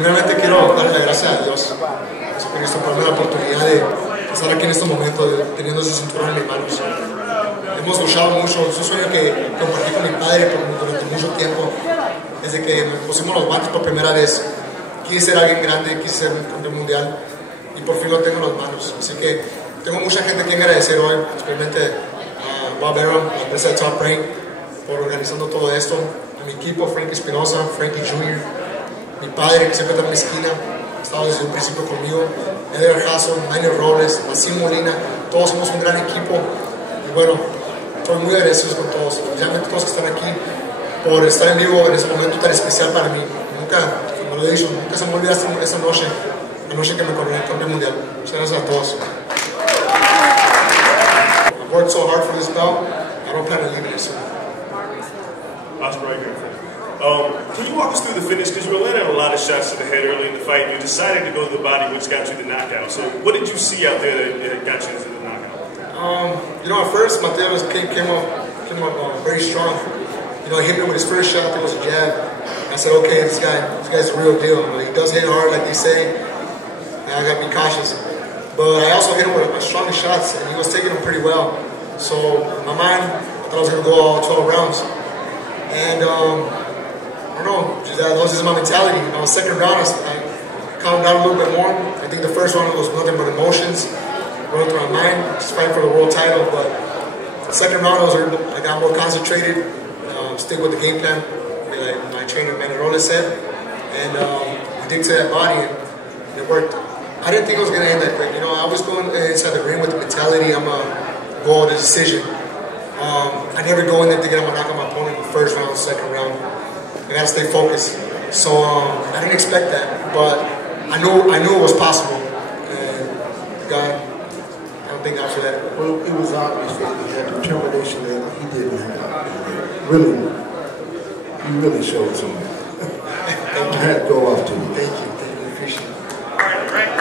primeramente quiero darle las gracias a Dios por darme la oportunidad de estar aquí en este momento, teniendo ese cinturón en mis manos. Hemos luchado mucho, es un sueño que compartí con mi padre durante mucho tiempo. Desde que nos pusimos los guantes por primera vez, quise ser alguien grande, quise ser un campeón mundial y por fin lo tengo en las manos. Así que tengo mucha gente a quien agradecer hoy, especialmente a Bob Arum, a la empresa de Top Rank, por organizando todo esto, a mi equipo, Frankie Espinosa, Frankie Jr., mi padre que siempre está en mi esquina, ha estado desde un principio conmigo, Edgar Hasso, Maynard Robles, Marcin Molina, todos somos un gran equipo y bueno, estoy muy agradecido con todos, especialmente todos que están aquí, por estar en vivo en ese momento tan especial para mí. Nunca, como lo he dicho, nunca se me olvida esa noche, la noche que me coroné campeón mundial. Muchas gracias a todos. I've worked so hard for this belt, I don't plan on leaving it soon. Oscar, right here. Can you walk us through the finish? Because you were landing a lot of shots to the head early in the fight. You decided to go to the body, which got you the knockout. So what did you see out there that got you to the knockout? You know, at first, Mateo came up very strong. You know, he hit me with his first shot, I think it was a jab. I said, okay, this guy's the real deal. He does hit hard, like they say, and I gotta be cautious. But I also hit him with my strongest shots, and he was taking them pretty well. So, in my mind, I thought I was gonna go all 12 rounds. And, I don't know, that was just my mentality. You know, second round, I calmed down a little bit more. I think the first round was nothing but emotions running through my mind, just fighting for the world title. But the second round, I got more concentrated. Stick with the game plan, like my trainer Maynard Robles said, and we dig to that body, and it worked. I didn't think it was going to end that quick. You know, I was going inside the ring with the mentality I'm going to go with a decision. I never go in there thinking I'm going to knock out my opponent in the first round, second round. I got to stay focused. So I didn't expect that, but I knew it was possible, and God, I don't think after that. Well, it was obvious that he had determination that he didn't have. Really, you really showed something. I had to go off to you. Thank you, appreciate it. All right.